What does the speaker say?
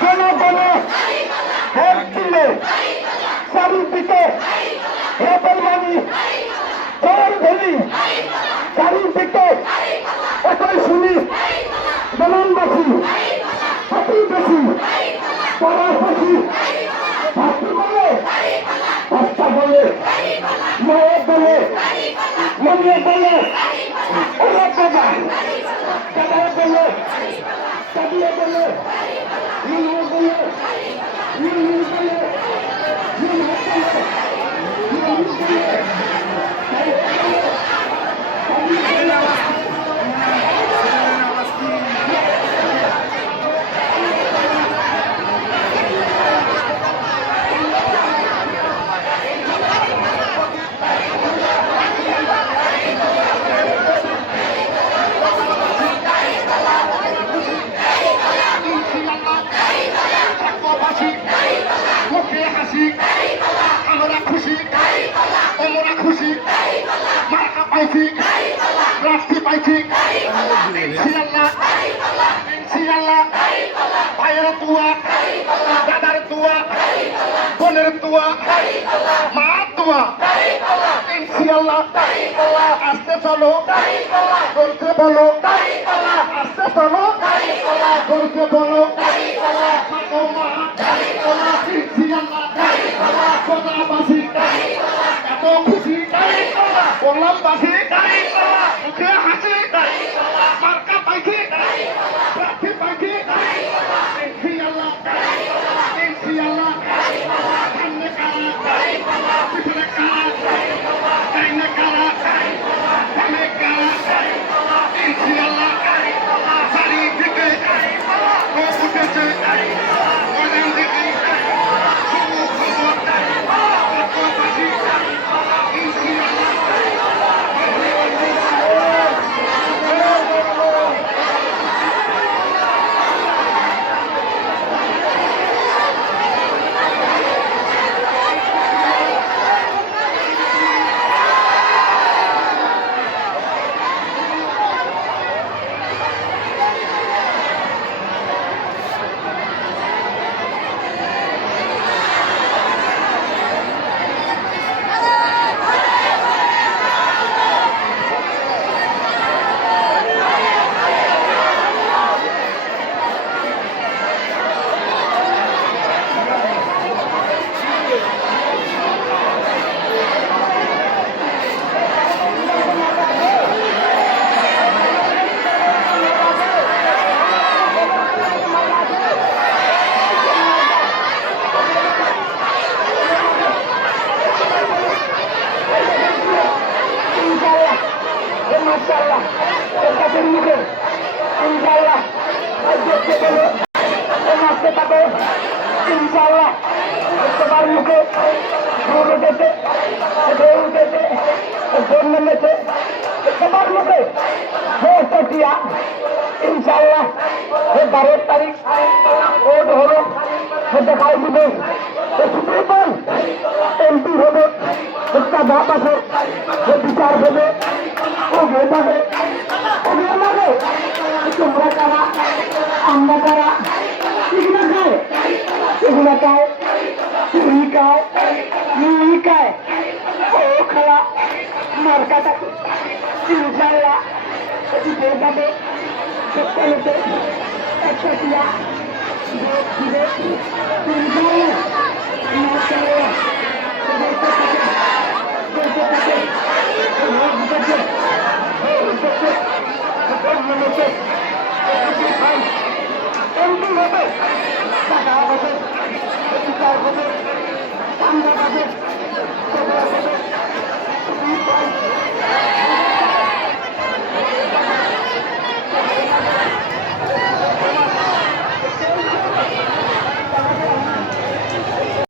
জনগণে ভোট দিলে চারিদিকে হেপলমানি চর ভেলি চারিদিকে একই শুনি জনবাসী প্রতিবেশী পরাশী ভাতৃ বলে ভাষা বলে মায়ের বলে মনিয়া বলে ওরা বাবা দাদা বলে দাদিয়া বলে নিয়ে বলে নিয়ে বলে আমরা খুশি আমরা খুশি মার্কা পাইছি রাষ্ট্রী পাইছি ইনশাআল্লাহ ভাইয়ের তুয়া দাদার তুয়া বোনের তুয়া মা তুয়া ইনশাআল্লাহ আসতে চলো করতে বলো আসতে চলো করতে বলো এত খুশি বললাম বাসি মুখে হাসি মার্কা পাইছি প্রার্থী পাইছি ইনশাআল্লাহ সামনে কারা পিছনে কারা ডাইনে কারা বামে কারা ইনশাআল্লাহ চারিদিকে উঠেছে ইনশাআল্লাহ তোমার মুখে সুর উঠেছে ঢেউ উঠেছে জোর নেমেছে তোমার মুখে দিয়া ইনশাআল্লাহ 12 তারিখ ভোট হলো দেখাই দিবে সুপ্রিম এমপি হবে একটা ভাব আছে বিচার হবে ওগে যাবে ওগে লাগে তোমরা কারা আমরা কারা এগুলো খায় এগুলো খায় চুরি খায় মুড়ি খায় ও খাওয়া মার্কাটা ইনশাআল্লাহ দিতে যাবে সপ্তাহে একটা দিয়া ভোট দিবে ইনশাআল্লাহ মাশাআল্লাহ টাকা হবে